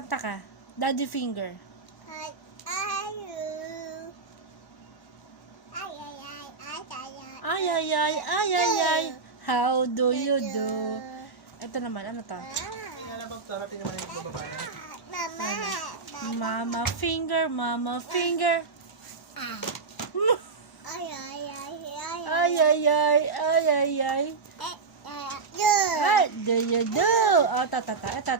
Kanta ka. Daddy finger. Ay, ay, ay, ay, ay, ay. How do you do? Ito naman, ano to? Mama finger, mama finger. Ay, ay, ay, ay, ay, ay. Ay, do you do? Oh, ta. Ito.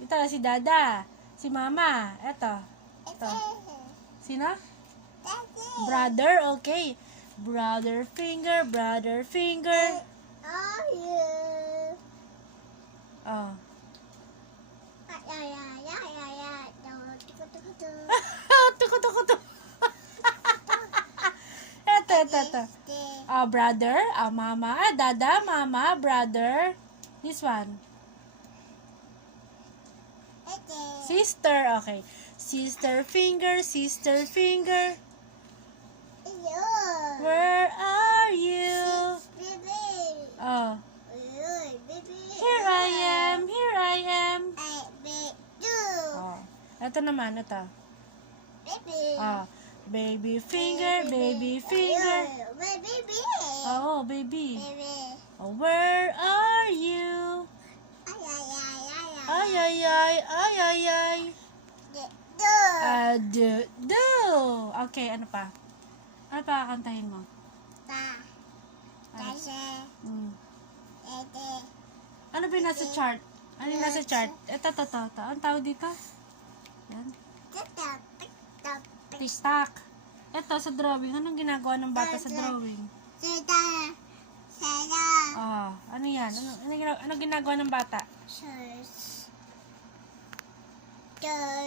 Ito, si Dada. Si Mama. Ito. Sino? Brother, okay. Brother finger, brother finger. Oh. Tuko. Ito. Brother, mama, dada, mama, brother. This one. Sister, okay. Sister finger, sister finger. Where are you? Oh. Here I am. Oh. Ito naman, ito. Oh. Baby finger, baby finger. Oh, baby. Oh, where are you? Ay, ay, ay, ay, ay, ay. Do. Okay, ano pa? Ano pa kakantahin mo? Ano ba yung nasa chart? Ano yung nasa chart? Ito. Ang tawag dito? Yan. TikTok. Ito sa drawing. Anong ginagawa ng bata sa drawing? Ano yan? Ano ginagawa ng bata?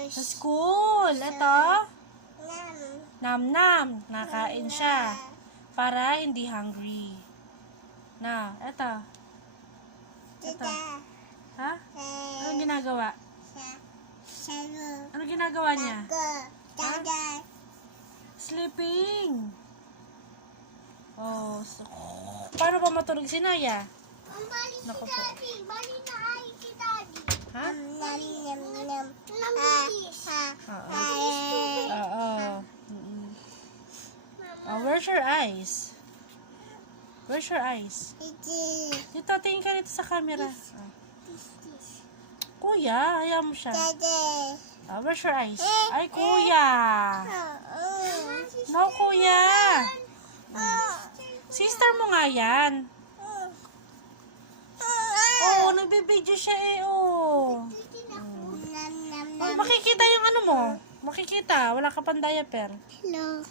Sa school. Ito. Nam. Nakain siya. Para hindi hungry. Na, ito. Ha? Anong ginagawa? Anong ginagawa niya? Sleeping. Oh, paano ba matulog si Naya? Naku po. Ha? Where's your eyes? Where's your eyes? Dito, tingin ka dito sa camera. Kuya, ayaw mo siya. Where's your eyes? Ay, kuya. No, kuya. Sister mo nga yan. Oh, nagbibideo siya makikita yung ano mo. Makikita. Wala ka pang diaper. Hello.